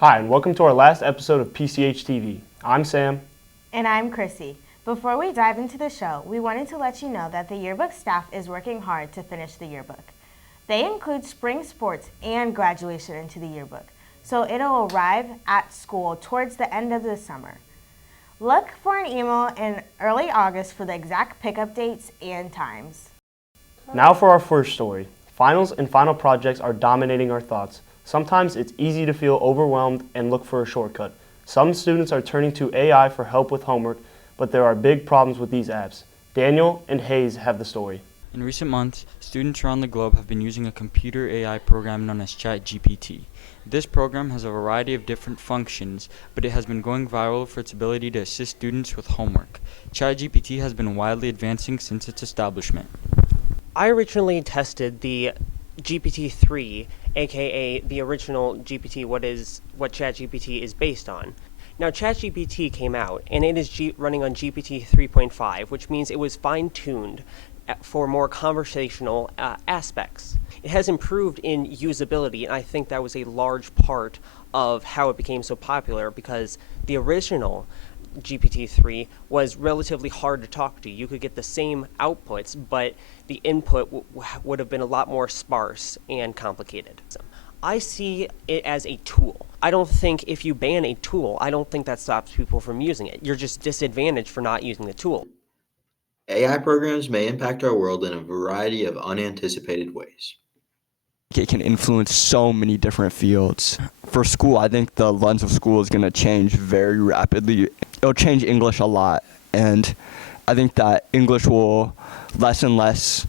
Hi, and welcome to our last episode of PCHTV. I'm Sam. And I'm Chrissy. Before we dive into the show, we wanted to let you know that the yearbook staff is working hard to finish the yearbook. They include spring sports and graduation into the yearbook, so it'll arrive at school towards the end of the summer. Look for an email in early August for the exact pickup dates and times. Now for our first story. Finals and final projects are dominating our thoughts. Sometimes it's easy to feel overwhelmed and look for a shortcut. Some students are turning to AI for help with homework, but there are big problems with these apps. Daniel and Hayes have the story. In recent months, students around the globe have been using a computer AI program known as ChatGPT. This program has a variety of different functions, but it has been going viral for its ability to assist students with homework. ChatGPT has been widely advancing since its establishment. I originally tested the GPT-3, aka the original GPT, what ChatGPT is based on. Now, ChatGPT came out, and it is running on GPT 3.5, which means it was fine-tuned for more conversational aspects. It has improved in usability, and I think that was a large part of how it became so popular, because the original GPT-3 was relatively hard to talk to. You could get the same outputs, but the input would have been a lot more sparse and complicated. I see it as a tool. I don't think if you ban a tool, I don't think that stops people from using it. You're just disadvantaged for not using the tool. AI programs may impact our world in a variety of unanticipated ways. It can influence so many different fields. For school, I think the lens of school is going to change very rapidly. It'll change English a lot, and I think that English will less and less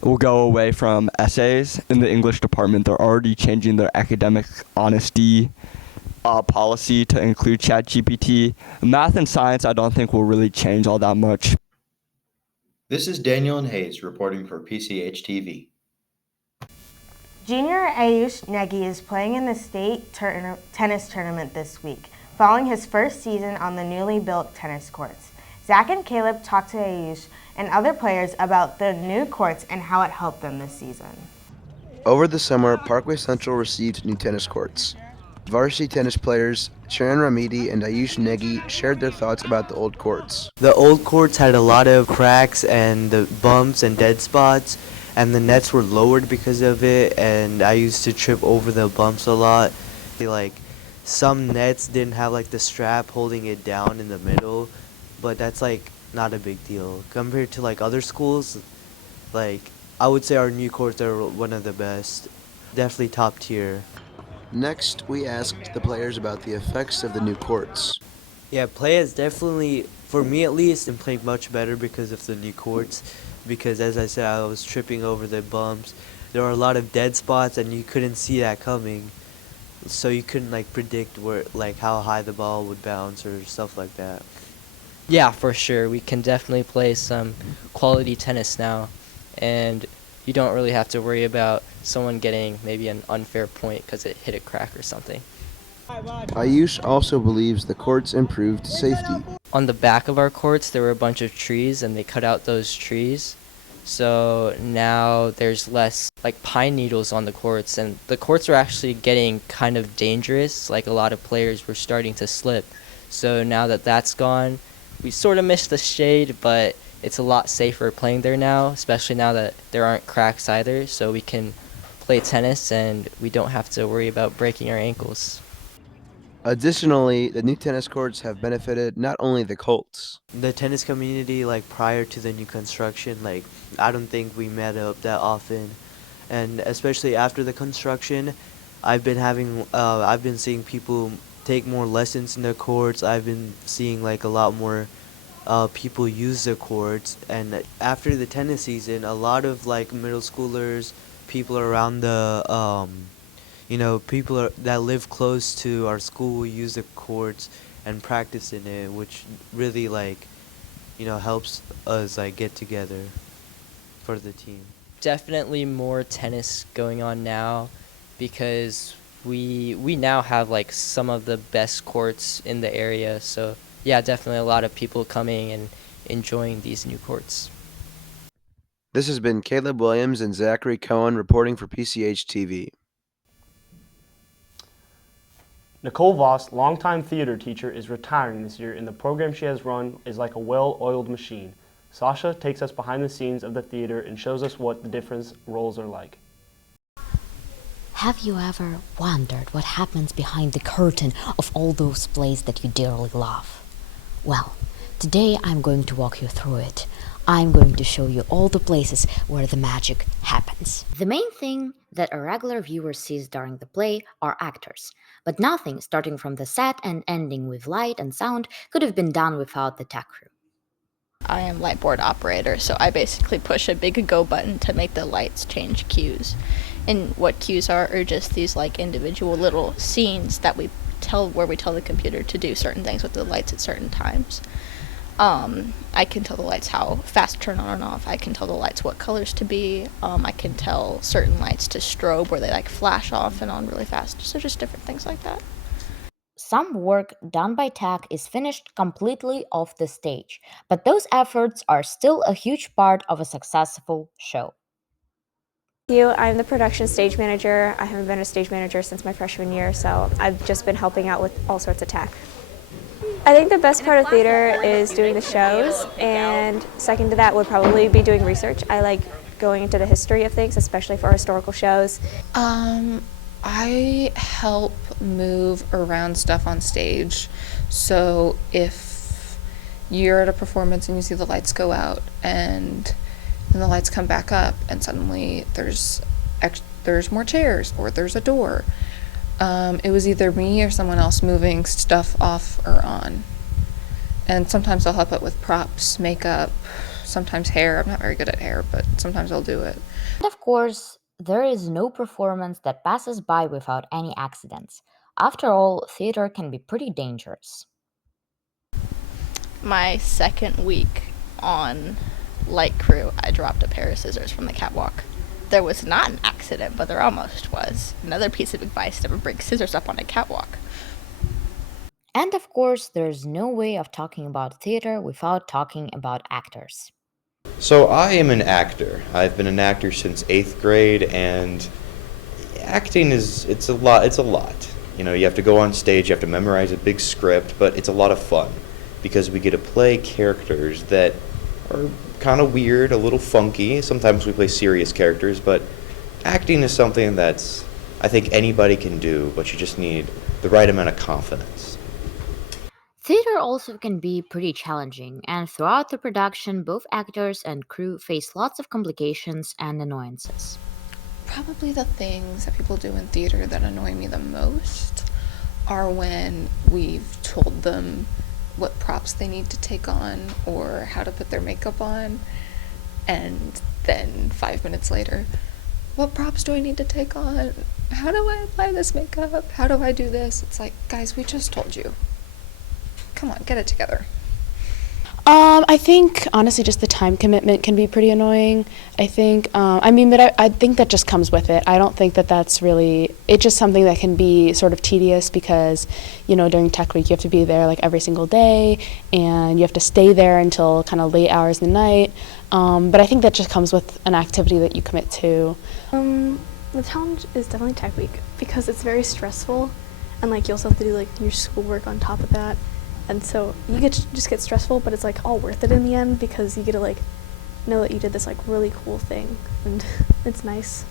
will go away from essays in the English department. They're already changing their academic honesty policy to include ChatGPT. Math and science, I don't think will really change all that much. This is Daniel and Hayes reporting for PCHTV. Junior Ayush Negi is playing in the state tennis tournament this week, following his first season on the newly built tennis courts. Zach and Caleb talked to Ayush and other players about the new courts and how it helped them this season. Over the summer, Parkway Central received new tennis courts. Varsity tennis players Sharon Ramidi and Ayush Negi shared their thoughts about the old courts. The old courts had a lot of cracks and the bumps and dead spots, and the nets were lowered because of it, and I used to trip over the bumps a lot. Some nets didn't have the strap holding it down in the middle, but that's not a big deal compared to other schools. I would say our new courts are one of the best, definitely top tier. Next, we asked the players about the effects of the new courts. Yeah, play has definitely, for me at least, been playing much better because of the new courts. Because as I said, I was tripping over the bumps. There were a lot of dead spots, and you couldn't see that coming. So you couldn't predict where how high the ball would bounce or stuff like that. Yeah, for sure. We can definitely play some quality tennis now, and you don't really have to worry about someone getting maybe an unfair point because it hit a crack or something. Ayush also believes the courts improved safety. On the back of our courts, there were a bunch of trees, and they cut out those trees. So now there's less pine needles on the courts, and the courts are actually getting kind of dangerous. A lot of players were starting to slip. So now that that's gone, we sort of miss the shade, but it's a lot safer playing there now, especially now that there aren't cracks either. So we can play tennis, and we don't have to worry about breaking our ankles. Additionally, the new tennis courts have benefited not only the Colts. The tennis community, prior to the new construction, I don't think we met up that often. And especially after the construction, I've been seeing people take more lessons in the courts. I've been seeing a lot more people use the courts. And after the tennis season, a lot of middle schoolers, people around the people that live close to our school will use the courts and practice in it, which really helps us get together for the team. Definitely more tennis going on now because we now have some of the best courts in the area. So yeah, definitely a lot of people coming and enjoying these new courts. This has been Caleb Williams and Zachary Cohen reporting for PCH TV. Nicole Voss, longtime theater teacher, is retiring this year, and the program she has run is like a well-oiled machine. Sasha takes us behind the scenes of the theater and shows us what the different roles are like. Have you ever wondered what happens behind the curtain of all those plays that you dearly love? Well, today I'm going to walk you through it. I'm going to show you all the places where the magic happens. The main thing that a regular viewer sees during the play are actors, but nothing starting from the set and ending with light and sound could have been done without the tech crew. I am light board operator, so I basically push a big go button to make the lights change cues. And what cues are just these like individual little scenes that we tell the computer to do certain things with the lights at certain times. I can tell the lights how fast to turn on and off. I can tell the lights what colors to be. I can tell certain lights to strobe where they like flash off and on really fast. So just different things like that. Some work done by tech is finished completely off the stage, but those efforts are still a huge part of a successful show. I'm the production stage manager. I haven't been a stage manager since my freshman year, so I've just been helping out with all sorts of tech. I think the best part of theater is doing the shows, and second to that would probably be doing research. I like going into the history of things, especially for historical shows. I help move around stuff on stage. So if you're at a performance and you see the lights go out and then the lights come back up and suddenly there's more chairs or there's a door, it was either me or someone else moving stuff off or on. And sometimes I'll help out with props, makeup, sometimes hair. I'm not very good at hair, but sometimes I'll do it. And of course, there is no performance that passes by without any accidents. After all, theater can be pretty dangerous. My second week on light crew, I dropped a pair of scissors from the catwalk. There was not an accident, but there almost was. Another piece of advice: never bring scissors up on a catwalk. And of course, there's no way of talking about theater without talking about actors. So I am an actor. I've been an actor since 8th grade, and acting it's a lot. You know, you have to go on stage, you have to memorize a big script, but it's a lot of fun because we get to play characters that are kind of weird, a little funky. Sometimes we play serious characters, but acting is something that's I think anybody can do, but you just need the right amount of confidence. Theater also can be pretty challenging, and throughout the production, both actors and crew face lots of complications and annoyances. Probably the things that people do in theater that annoy me the most are when we've told them what props they need to take on or how to put their makeup on, and then 5 minutes later, what props do I need to take on? How do I apply this makeup? How do I do this? It's like, guys, we just told you. Come on, get it together. I think honestly just the time commitment can be pretty annoying. I think I think that just comes with it. I don't think that that's really, it's just something that can be sort of tedious because, you know, during tech week you have to be there like every single day and you have to stay there until kind of late hours of the night. But I think that just comes with an activity that you commit to. The challenge is definitely tech week because it's very stressful and like you also have to do like your schoolwork on top of that. And so you just get stressful, but it's like all worth it in the end because you get to like know that you did this like really cool thing and it's nice.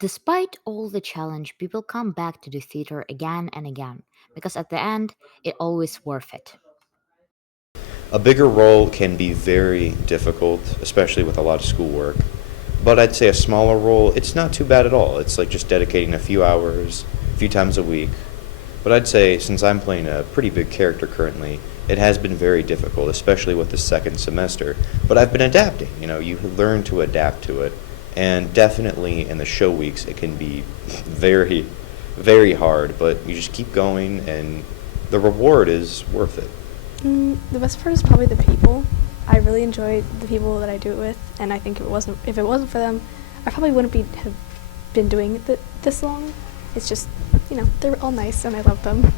Despite all the challenge, people come back to the theater again and again because at the end, it's always worth it. A bigger role can be very difficult, especially with a lot of schoolwork. But I'd say a smaller role, it's not too bad at all. It's like just dedicating a few hours, a few times a week. But I'd say since I'm playing a pretty big character currently, it has been very difficult, especially with the second semester. But I've been adapting, you know, you learn to adapt to it. And definitely in the show weeks, it can be very, very hard, but you just keep going and the reward is worth it. The best part is probably the people. I really enjoy the people that I do it with, and I think if it wasn't for them, I probably wouldn't have been doing it this long. It's just, you know, they're all nice and I love them.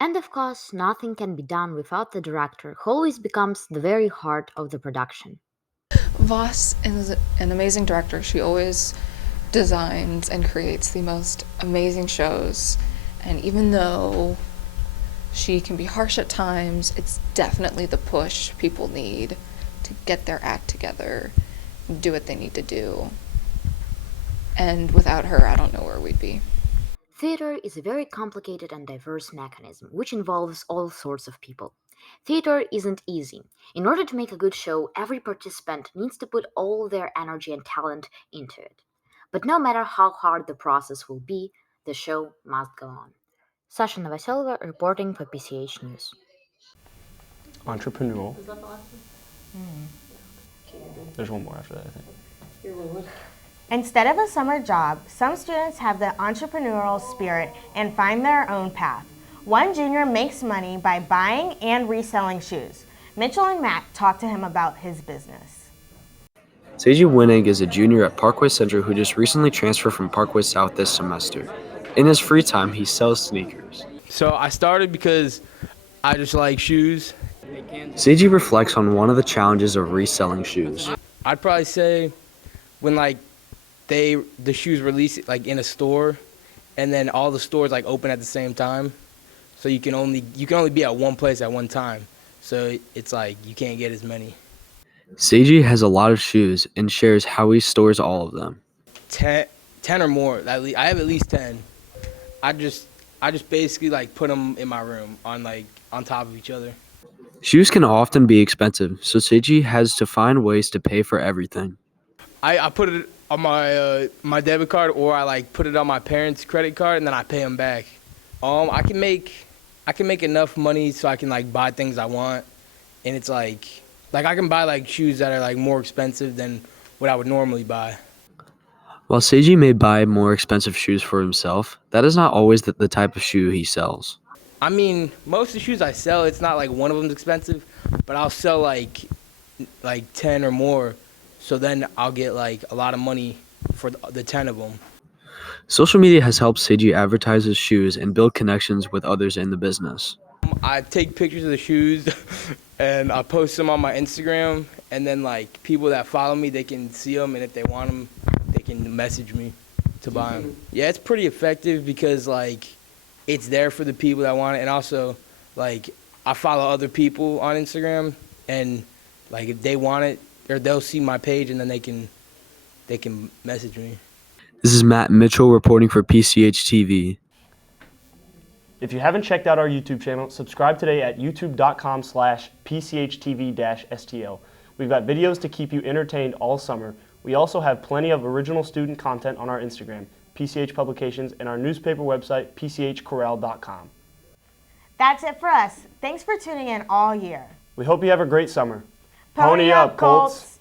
And of course, nothing can be done without the director, who always becomes the very heart of the production. Voss is an amazing director. She always designs and creates the most amazing shows, And even though she can be harsh at times, it's definitely the push people need to get their act together, do what they need to do. And without her, I don't know where we'd be. Theater is a very complicated and diverse mechanism which involves all sorts of people. Theater isn't easy. In order to make a good show, every participant needs to put all their energy and talent into it. But no matter how hard the process will be, the show must go on. Sasha Novoselova reporting for PCH News. Entrepreneurial. There's one more after that, I think. Instead of a summer job, some students have the entrepreneurial spirit and find their own path. One junior makes money by buying and reselling shoes. Mitchell and Matt talked to him about his business. Seiji Winnig is a junior at Parkway Central who just recently transferred from Parkway South this semester. In his free time, he sells sneakers. So I started because I just like shoes. Seiji reflects on one of the challenges of reselling shoes. I'd probably say when the shoes release it like in a store, and then all the stores like open at the same time, so you can only be at one place at one time. So it's like you can't get as many. Seiji has a lot of shoes and shares how he stores all of them. 10 or more. At least, I have at least 10. I just basically like put them in my room on top of each other. Shoes can often be expensive, so Seiji has to find ways to pay for everything. I put it on my debit card, or I like put it on my parents' credit card, and then I pay them back. I can make enough money so I can like buy things I want, and it's like I can buy like shoes that are like more expensive than what I would normally buy. While Seiji may buy more expensive shoes for himself, that is not always the type of shoe he sells. I mean, most of the shoes I sell, it's not like one of them's expensive, but I'll sell like 10 or more, so then I'll get like a lot of money for the 10 of them. Social media has helped Seiji advertise his shoes and build connections with others in the business. I take pictures of the shoes and I post them on my Instagram, and then like people that follow me, they can see them, and if they want them, they can message me to buy them. Yeah, it's pretty effective because like it's there for the people that want it, and also like I follow other people on Instagram, and like if they want it, or they'll see my page, and then they can message me. This is Matt Mitchell reporting for PCHTV. If you haven't checked out our YouTube channel, subscribe today at youtube.com/PCHTV-STL. We've got videos to keep you entertained all summer. We also have plenty of original student content on our Instagram, PCH Publications, and our newspaper website, PCHcorral.com. That's it for us. Thanks for tuning in all year. We hope you have a great summer. Pony up, Colts!